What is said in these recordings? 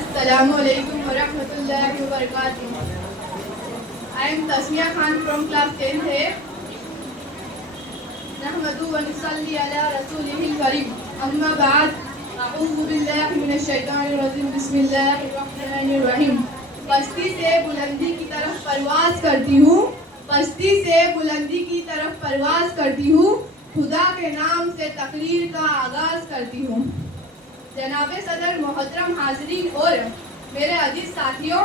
Assalamualaikum warahmatullahi wabarakatuh. I am Tasmiya Khan from class 10th A. نحمد ونصلي على رسوله الكريم. أما بعد أعوذ بالله من الشيطان الرجيم. بسم الله الرحمن الرحيم. پستی سے بلندی کی طرف پرواز کرتی ہوں، پستی سے بلندی کی طرف پرواز کرتی ہوں، خدا کے نام سے تقریر کا آغاز کرتی ہوں۔ جناب صدر، محترم حاضرین اور میرے عزیز ساتھیوں،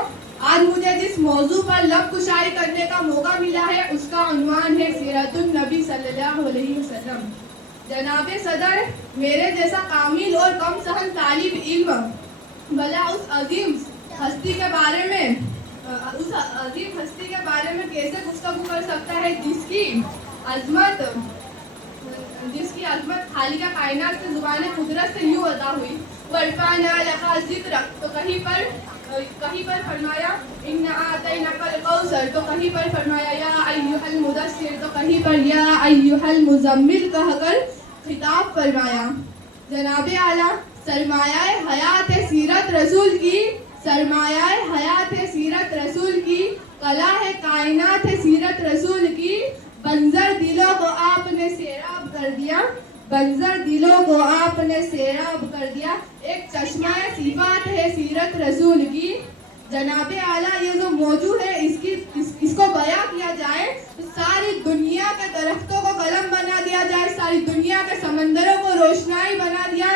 آج مجھے جس موضوع پر لب کشائی کرنے کا موقع ملا ہے اس کا عنوان ہے سیرت النبی صلی اللہ علیہ وسلم۔ جناب صدر، میرے جیسا کامل اور کم سہن طالب علم بھلا اس عظیم ہستی کے بارے میں کیسے گفتگو کر سکتا ہے جس کی عظمت خالقہ کائنات کی زبان قدرت سے یوں ادا ہوئی۔ وَرْفَعْنَا لَكَ ذِكْرَكَ، تو کہیں پر فرمایا اِنَّا أَعْطَيْنَاكَ الْكَوْثَرَ، تو کہیں پر فرمایا یا أَيُّهَا الْمُدَثِّرُ، تو کہیں پر یا أَيُّهَا الْمُزَمِّلُ کہہ کر خطاب فرمایا۔ جناب اعلیٰ، سرمایہ حیات سیرت رسول کی، سرمایہ حیات سیرت رسول کی، کلا ہے کائنات سیرت رسول کی، بنظر دلوں کو آپ نے سیراب کر دیا، بنظر دلوں کو آپ نے سیراب کر دیا، ایک چشمہ صفات ہے سیرت رسول کی۔ جناب اعلیٰ، یہ جو موضوع ہے اس کو بیان کیا جائے تو ساری دنیا کے درختوں کو قلم بنا دیا جائے، ساری دنیا کے سمندروں کو روشنائی بنا دیا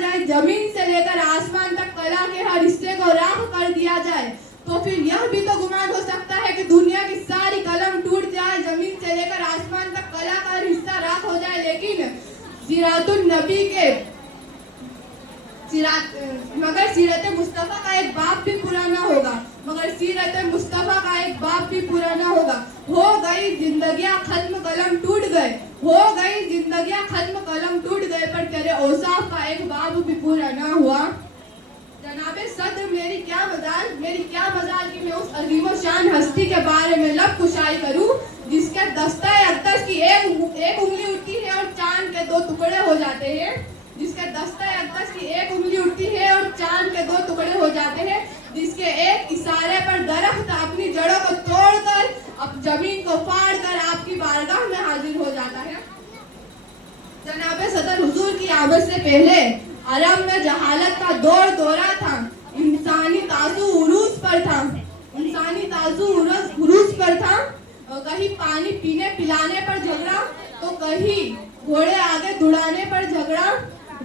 جائے، زمین سے لے کر آسمان تک کلا کے ہر حصے کو راکھ کر دیا جائے، تو پھر یہ بھی تو گمان ہو سکتا ہے کہ دنیا کی ساری قلم ٹوٹ جائے، زمین سے لے کر آسمان تک کلا کا ہر حصہ راکھ ہو جائے، لیکن سیرت النبی کے مگر سیرت مصطفیٰ کا ایک باب بھی پورا نہ ہوگا، مگر سیرت مصطفیٰ کا ایک باب بھی پورا نہ ہوگا۔ ہو گئی زندگیاں ختم قلم ٹوٹ گئے، ہو گئی زندگیاں ختم قلم ٹوٹ گئے، پر تیرے اوصاف کا ایک باب بھی پورا نہ ہوا۔ جناب صدر، میری کیا مجال کہ میں اس عظیم و شان ہستی کے بارے میں لب کشائی کروں جس کے دستہ اقدس کی ایک انگلی اٹھتی ہے اور چاند کے دو ٹکڑے ہو جاتے ہیں، جس کے دستہ اقدس کی ایک انگلی اٹھتی ہے اور چاند کے دو ٹکڑے ہو جاتے ہیں، جس کے ایک اشارے پر درخت اپنی جڑوں کو توڑ کر اب زمین کو پھاڑ کر آپ کی بارگاہ میں حاضر ہو جاتا ہے۔ جناب صدر، حضور کی آمد سے پہلے عرب میں جہالت کا دورہ تھا، انسانی تازو عروج پر تھا، کہیں پانی پینے پلانے پر جھگڑا تو کہیں گھوڑے آگے دوڑانے پر جھگڑا،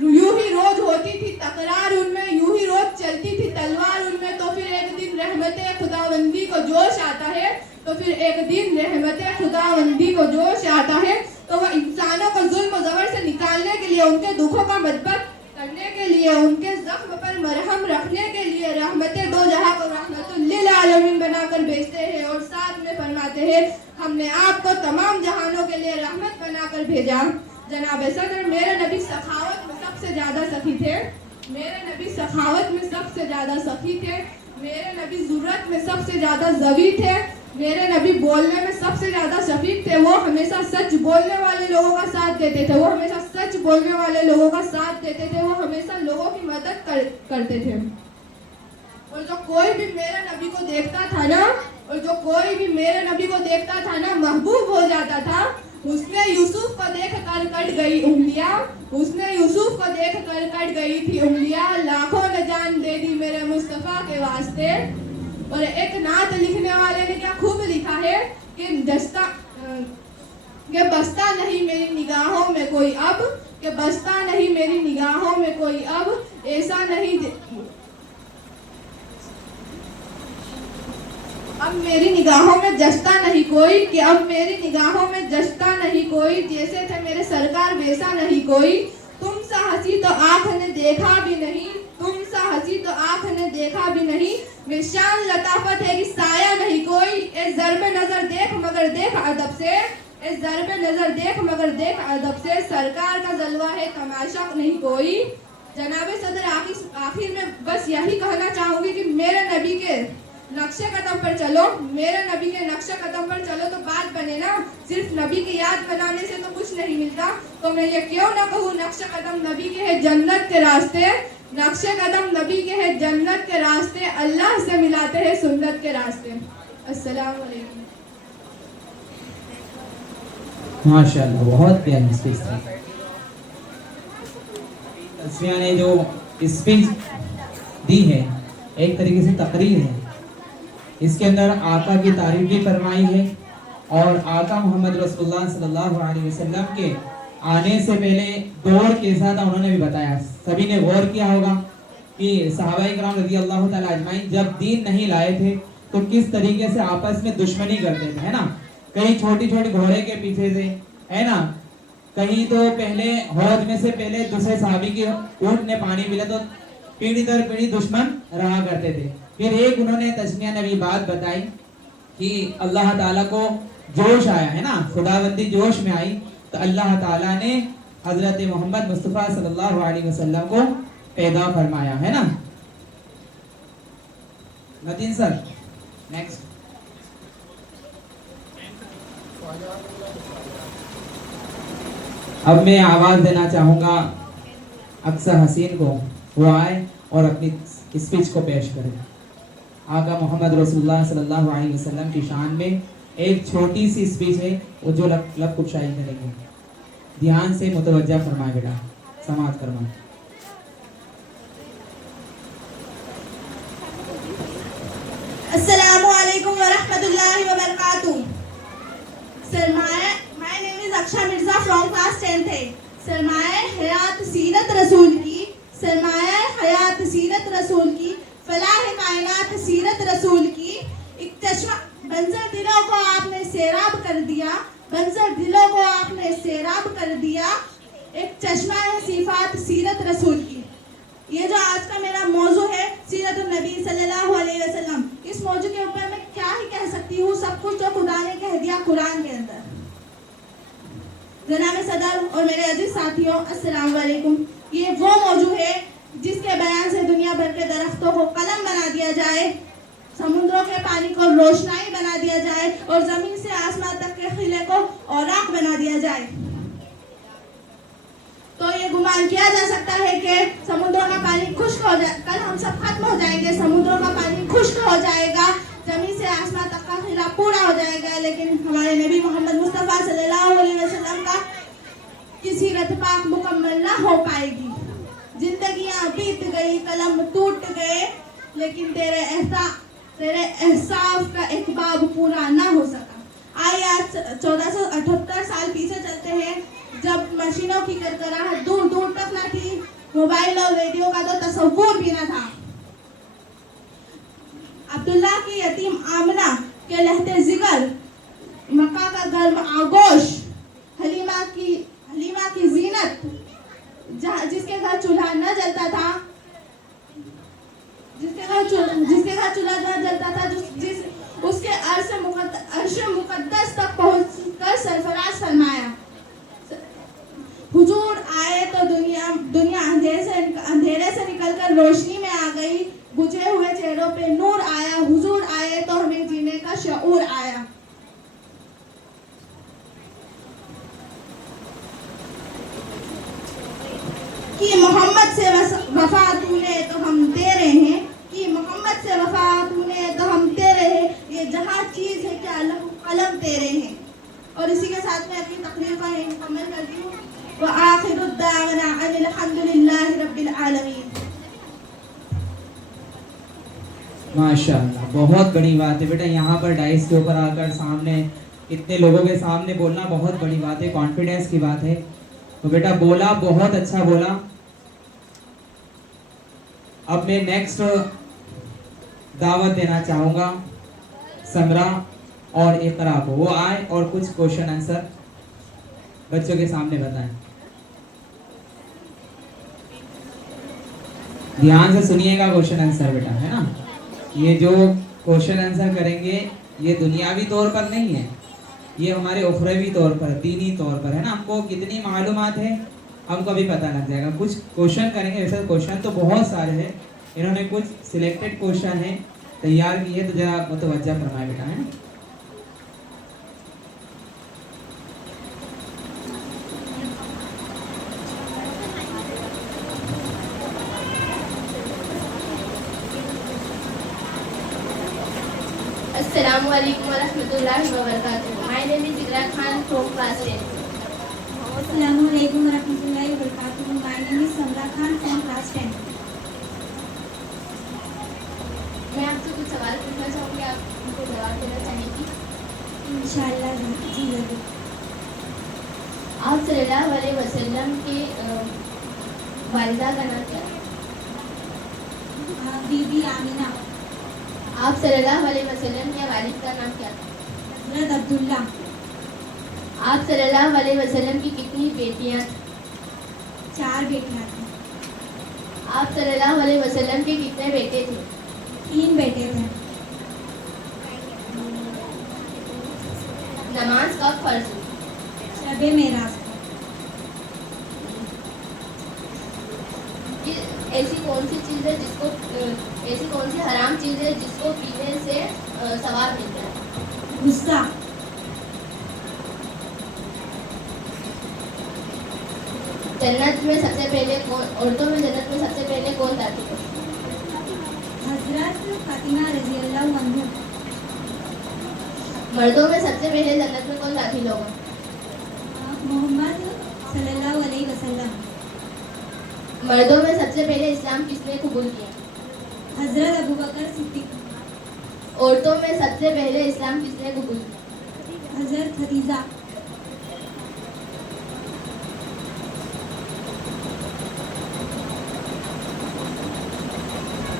یوں ہی روز ہوتی تھی تکرار ان میں، یوں ہی روز چلتی تھی تلوار ان میں، تو پھر ایک دن رحمت خداوندی کو جوش آتا ہے، تو وہ انسانوں کو ظلم و زبر سے نکالنے کے لیے، ان کے دکھوں کا مدبت کرنے کے لیے، ان کے زخم پر مرہم رکھنے کے لیے رحمت دو جہاں کو رحمت للعالمین بنا کر بھیجتے ہیں، اور ساتھ میں فرماتے ہیں ہم نے آپ کو تمام جہانوں کے لیے رحمت بنا کر بھیجا۔ جناب صدر، میرے نبی سخاوت میں سب سے زیادہ سخی تھے، میرے نبی سخاوت میں سب سے زیادہ سخی تھے، میرے نبی ضرورت میں سب سے زیادہ ضوی تھے، میرے نبی بولنے میں سب سے زیادہ شفیق تھے، وہ ہمیشہ سچ بولنے والے لوگوں کا ساتھ دیتے تھے، وہ ہمیشہ سچ بولنے والے لوگوں کا ساتھ دیتے تھے، وہ ہمیشہ لوگوں کی مدد کرتے تھے۔ اور جو کوئی بھی میرے نبی کو دیکھتا تھا نا محبوب ہو جاتا تھا۔ اس نے یوسف کو دیکھ کر کٹ گئی تھی انگلیاں، لاکھوں نے جان دے دی میرے مصطفیٰ کے واسطے۔ اور ایک نعت لکھنے والے نے کیا خوب لکھا ہے کہ کہ بستا نہیں میری نگاہوں میں کوئی اب، کہ بستا نہیں میری نگاہوں میں کوئی اب، ایسا نہیں اب میری نگاہوں میں جچتا نہیں کوئی، کہ اب میری نگاہوں میں جچتا نہیں کوئی، جیسے تھے میرے سرکار ویسا نہیں کوئی، تم سا ہنسی تو آنکھ نے دیکھا بھی نہیں، تم سا ہنسی تو آنکھ نے دیکھا بھی نہیں، میں شان لطافت ہے کہ سایہ نہیں کوئی، اے ضرب نظر دیکھ مگر دیکھ ادب سے، اے ضرب نظر دیکھ مگر دیکھ ادب سے، سرکار کا جلوہ ہے تماشا نہیں کوئی۔ جناب صدر آخر میں بس یہی کہنا چاہوں گی کہ میرے نبی کے نقشے قدم پر چلو، میرے نبی کے نقشے قدم پر چلو تو بات بنے نا، صرف نبی کی یاد بنانے سے تو کچھ نہیں ملتا، تو میں یہ کیوں نہ کہوں نقشے قدم نبی کے ہے جنت کے راستے، نقشے قدم نبی کے ہے جنت کے راستے، اللہ سے ملاتے ہیں سنت کے راستے۔ السلام علیکم۔ ماشاءاللہ بہت پیاری اسپیچ تھی۔ تسمیہ نے جو اسپیچ دی ہے ایک طریقے سے تقریر ہے، اس کے اندر آقا کی تعریف بھی فرمائی ہے، اور آقا محمد رسول اللہ صلی اللہ علیہ وسلم کے آنے سے پہلے دور کیسا تھا انہوں نے بھی بتایا۔ سبھی نے غور کیا ہوگا کہ صحابہ کرام رضی اللہ تعالیٰ اجمعین جب دین نہیں لائے تھے تو کس طریقے سے آپس میں دشمنی کرتے تھے، ہے نا، کہیں چھوٹی چھوٹی گھوڑے کے پیچھے سے، ہے نا، کہیں تو پہلے حوض میں سے پہلے دوسرے صحابی کی اونٹ نے پانی ملا تو پیڑھی در پیڑھی دشمن رہا کرتے تھے۔ پھر ایک انہوں نے تسمیہ نبی بات بتائی کہ اللہ تعالیٰ کو جوش آیا، ہے نا، خداوندی جوش میں آئی تو اللہ تعالیٰ نے حضرت محمد مصطفیٰ صلی اللہ علیہ وسلم کو پیدا فرمایا، ہے نا۔ متین سر نیکسٹ۔ اب میں آواز دینا چاہوں گا اکثر حسین کو، وہ آئے اور اپنی اسپیچ کو پیش کرے۔ آقا محمد رسول اللہ صلی اللہ علیہ وسلم کی شان میں ایک چھوٹی سی اسپیچ ہے، وہ جو لب کشائی کرے گی، دھیان سے متوجہ فرمائے بیٹا، سماعت فرمائے۔ السلام علیکم ورحمۃ اللہ وبرکاتہ۔ My name is Aksha Mirza from class 10th A۔ سرمایہ حیات سیرت رسول کی، سرمایہ حیات سیرت رسول کی، فلاح کائنات سیرت رسول کی، ایک چشمہ بنظر دلوں کو آپ نے سیراب کر دیا، بنظر دلوں کو آپ نے سیراب کر دیا، ایک چشمہ ہے صفات سیرت رسول کی۔ یہ جو آج کا میرا موضوع ہے سیرت النبی صلی اللہ علیہ وسلم، اس موضوع کے اوپر میں کیا ہی کہہ سکتی ہوں، سب کچھ جو خدا نے کہہ دیا قرآن کے اندر۔ جناب صدر اور میرے عزیز ساتھیوں، السلام علیکم۔ یہ وہ موضوع ہے جس کے بیان سے دنیا بھر کے درختوں کو قلم بنا دیا جائے، سمندروں کے پانی کو روشنائی بنا دیا جائے، اور زمین سے آسمان تک کے خلے کو اوراق بنا دیا جائے۔ تو یہ گمان کیا جا سکتا ہے کہ سمندروں کا پانی خشک ہو جائے، کل ہم سب ختم ہو جائیں گے، سمندروں کا پانی خشک ہو جائے گا، زمین سے آسمان تک کا خلا پورا ہو جائے گا، لیکن ہمارے نبی محمد مصطفیٰ صلی اللہ علیہ وسلم کا کی سیرت پاک مکمل نہ ہو پائے گی۔ زندگیاں بیت گئی، قلم ٹوٹ گئے، لیکن تیرے احساس کا ایک باب پورا نہ ہو سکا۔ آئیے آج 1478 سال پیچھے چلتے ہیں، جب مشینوں کی کرکراہٹ دور دور تک نہ تھی، موبائل اور ریڈیو کا تو تصور بھی نہ تھا۔ عبداللہ کی یتیم آمنہ کے لہتے جگر، مکہ کا گرم آغوش، حلیمہ کی زینت، جس کے گھر چولہا نہ جلتا تھا، جس اس کے عرش مقدس تک پہنچ کر سرفراز فرمایا۔ حضور آئے تو دنیا اندھیرے سے نکل کر روشنی میں آ گئی، بجھے ہوئے چہروں پہ نور آیا، حضور آئے تو ہمیں جینے کا شعور آیا۔ کہ محمد سے وفا تو نے تو ہم تیرے ہیں، کہ محمد سے وفا تو نے تو ہم تیرے ہیں، یہ جہاں چیز ہے کیا قلم تیرے ہیں۔ اور اسی کے ساتھ میں اپنی تقریر کو مکمل کرتی ہوں۔ وآخر الدعوانا ان الحمد للہ رب العالمین۔ ماشاءاللہ بہت بڑی بات ہے بیٹا، یہاں پر ڈائس کے اوپر آ کر سامنے اتنے لوگوں کے سامنے بولنا بہت بڑی بات ہے, کانفیڈنس کی بات ہے. تو بیٹا بولا, بہت اچھا بولا. اب میں نیکسٹ دعوت دینا چاہوں گا سمرا اور اقرا کو, وہ آئے اور کچھ کوشچن آنسر بچوں کے سامنے بتائیں. دھیان سے سنیے گا کوشچن آنسر بیٹا, ہے نا. یہ جو کوشچن آنسر کریں گے یہ دنیاوی طور پر نہیں ہے, یہ ہمارے اخروی طور پر, دینی طور پر, ہے نا. ہم کو کتنی معلومات ہے ہم کو بھی پتہ لگ جائے گا. کچھ کوشچن کریں گے, ویسے کوشچن تو بہت سارے ہیں, انہوں نے کچھ سلیکٹڈ کوشچن ہیں تیار کیے, تو ذرا متوجہ فرمائے بیٹا, ہے نا. السلام علیکم ورحمۃ اللہ وبرکاتہ. My name is Iqra Khan from class 10. السلام علیکم ورحمۃ اللہ وبرکاتہ. My name is Samra Khan from class 10. میں آپ سے کچھ سوال پوچھنا چاہوں گی, آپ ان کو جواب دینا چاہیں گی؟ انشاءاللہ جی ضرور. آپ صلی اللہ علیہ وسلم کے والدہ کا نام کیا ہے؟ بی بی آمینہ. آپ صلی اللہ علیہ وسلم کے والد کا نام کیا تھا؟ حضرت عبداللہ. آپ صلی اللہ علیہ وسلم کی کتنی بیٹیاں تھیں؟ 4 بیٹیاں تھیں. آپ صلی اللہ علیہ وسلم کے کتنے بیٹے تھے؟ 3 بیٹے تھے. نماز کب فرض ہوئی؟ شب معراج کو. ایسی کون سی چیز ہے جس کو ایسی کون سی حرام چیز ہے جس کو پینے سے ثواب ملتا ہے؟ غصہ. جنت میں سب سے پہلے عورتوں میں جنت میں سب سے پہلے کون داخل ہوگی؟ حضرت فاطمہ رضی اللہ عنہ. مردوں میں سب سے پہلے جنت میں کون داخل ہوگا؟ محمد صلی اللہ علیہ وسلم. مردوں میں سب سے پہلے اسلام کس نے قبول کیا؟ حضرت ابوبکر صدیق. عورتوں میں سب سے پہلے اسلام کس نے قبول کیا؟ حضرت خدیجہ.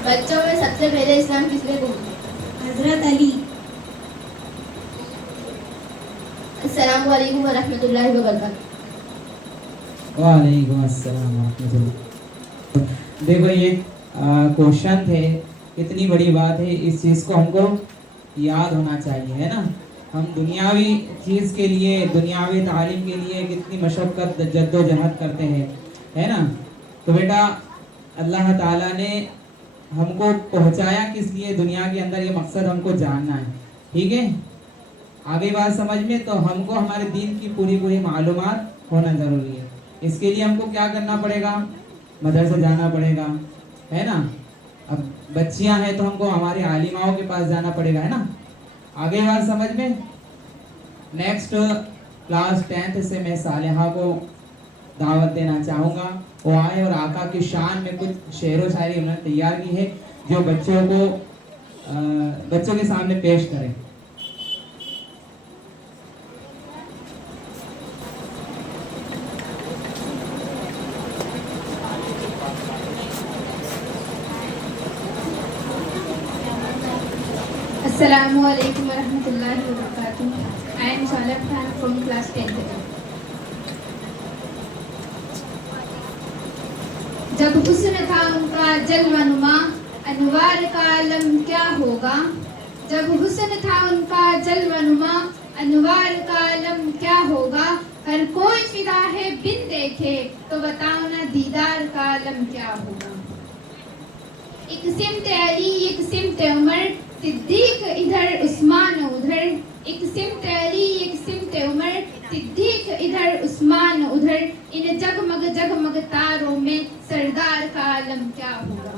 بچوں میں سب سے پہلے اسلام کس نے قبول کیا؟ حضرت علی. السلام علیکم ورحمۃ اللہ وبرکاتہ. وعلیکم السلام ورحمۃ اللہ. دیکھو یہ کوشچن تھے, کتنی بڑی بات ہے, اس چیز کو ہم کو یاد ہونا چاہیے, ہے نا. ہم دنیاوی چیز کے لیے, دنیاوی تعلیم کے لیے کتنی مشقت جد و جہد کرتے ہیں, ہے نا. تو بیٹا اللہ تعالیٰ نے ہم کو پہنچایا کس لیے دنیا کے اندر, یہ مقصد ہم کو جاننا ہے, ٹھیک ہے. آگے بات سمجھ میں, تو ہم کو ہمارے دین کی پوری معلومات ہونا ضروری ہے. اس کے لیے ہم کو کیا کرنا پڑے گا, مدرسے جانا پڑے گا, ہے نا. اب بچیاں ہیں تو ہم کو ہمارے عالماؤں کے پاس جانا پڑے گا, ہے نا. آگے بات سمجھ میں. نیکسٹ کلاس 10th سے میں صالحہ کو دعوت دینا چاہوں گا, وہ آئے اور آقا کی شان میں کچھ شعر و شاعری انہوں نے تیار کی ہے جو بچوں کے سامنے پیش کریں. السلام علیکم ورحمۃ اللہ وبرکاتہ. I am Shalab Khan from class 10th. جب حسن تھا ان کا جلوہ نما, انوار کا عالم کیا ہوگا. جب حسن تھا ان کا جلوہ نما, انوار کا عالم کیا ہوگا. ہر کوئی فدا ہے بن دیکھے, تو بتاؤ نا دیدار کا عالم کیا ہوگا. ایک سمت علی ایک سمت عمر, صدیق ادھر عثمان ادھر. ایک سمت علی ایک سمت عمر, صدیق ادھر عثمان ادھر. ان جگمگ تاروں میں سردار کا عالم کیا ہوگا.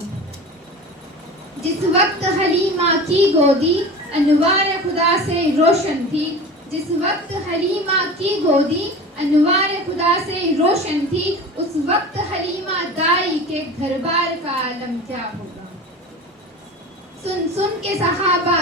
جس وقت حلیمہ کی گودی انوار خدا سے روشن تھی. جس وقت حلیمہ کی گودی انوار خدا سے روشن تھی, اس وقت حلیمہ دائی کے گھر بار کا عالم کیا ہوگا. سن سن کے صحابہ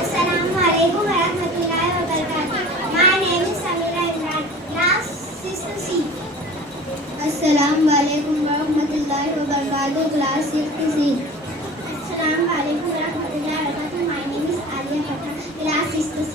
Assalamualaikum warahmatullahi wabarakatuh. My name is Samira Imran, class 6th C. Assalamualaikum warahmatullahi wabarakatuh, class 6th C. Assalamualaikum warahmatullahi wabarakatuh. My name is Alia Fatah, class 6th C.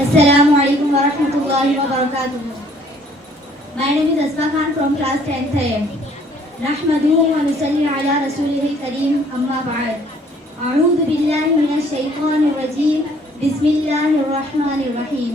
Assalamualaikum warahmatullahi wabarakatuh. My name is Asma Khan from class 10th A. Nahmaduhu wa nusalli ala rasulihil kareem amma ba'd. A'udhu billahi minash shaitanir rajim. Bismillahir rahmanir rahim.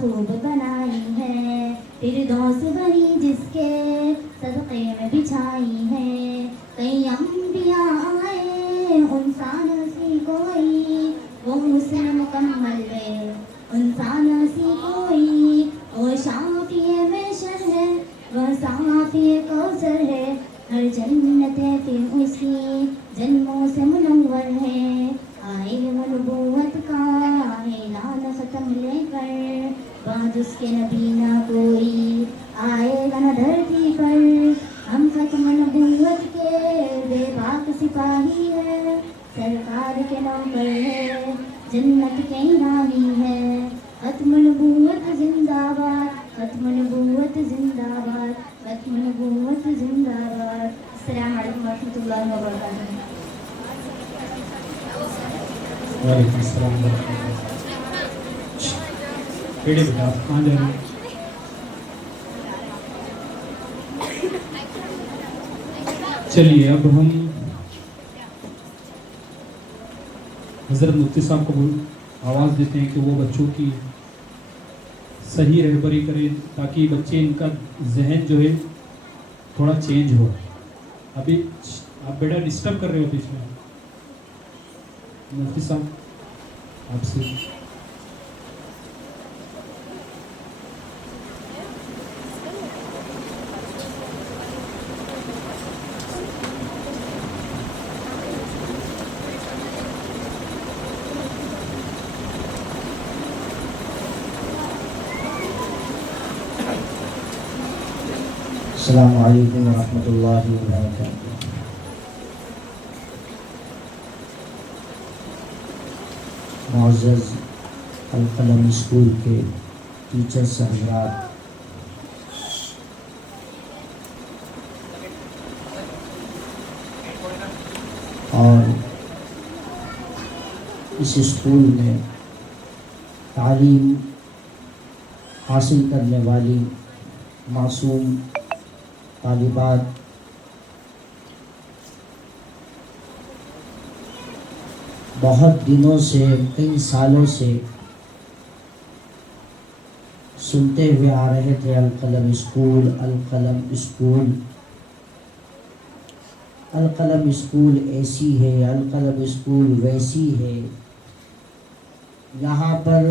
خوب بنائی ہے، فردوس بری جس کے صدقے میں بچھائی ہے، کئی انبیاء آئے انسان سی کوئی، وہ حسن مکمل ہے انسان سی کوئی، وہ شافی محشر ہے وہ صافی کوثر ہے، ہر جنت پھر اسی جنموں سے منور ہے، آئے وہ نبوت کا اعلان ختم لے کر، بعد اس کے نبی نہ کوئی آئے گا نہ دھرتی پر، ہم ختم نبوت کے بے باک سپاہی ہے، سرکار کے نوکر ہے جنت کے راہی ہے، ختم نبوت زندہ باد، ختم نبوت زندہ باد، ختم نبوت زندہ باد۔ السلام علیکم ورحمۃ اللہ وبرکاتہ۔ وعلیکم السلام ورحمۃ اللہ۔ بیٹے بیٹا آپ کہاں جا رہے ہیں؟ چلیے اب ہم حضرت مفتی صاحب کو آواز دیتے ہیں کہ وہ بچوں کی صحیح رہبری کریں تاکہ بچے ان کا ذہن جو ہے تھوڑا چینج ہو۔ ابھی آپ بیٹا ڈسٹرب کر رہے ہو بیچ میں، مفتی صاحب آپ سے السلام علیکم ورحمۃ اللہ وبرکاتہ۔ معزز القلم اسکول کے ٹیچرس حضرات، اور اس اسکول میں تعلیم حاصل کرنے والی معصوم طالبات، بہت دنوں سے کئی سالوں سے سنتے ہوئے آ رہے تھے القلم اسکول، القلم اسکول، القلم اسکول ایسی ہے، القلم اسکول ویسی ہے، یہاں پر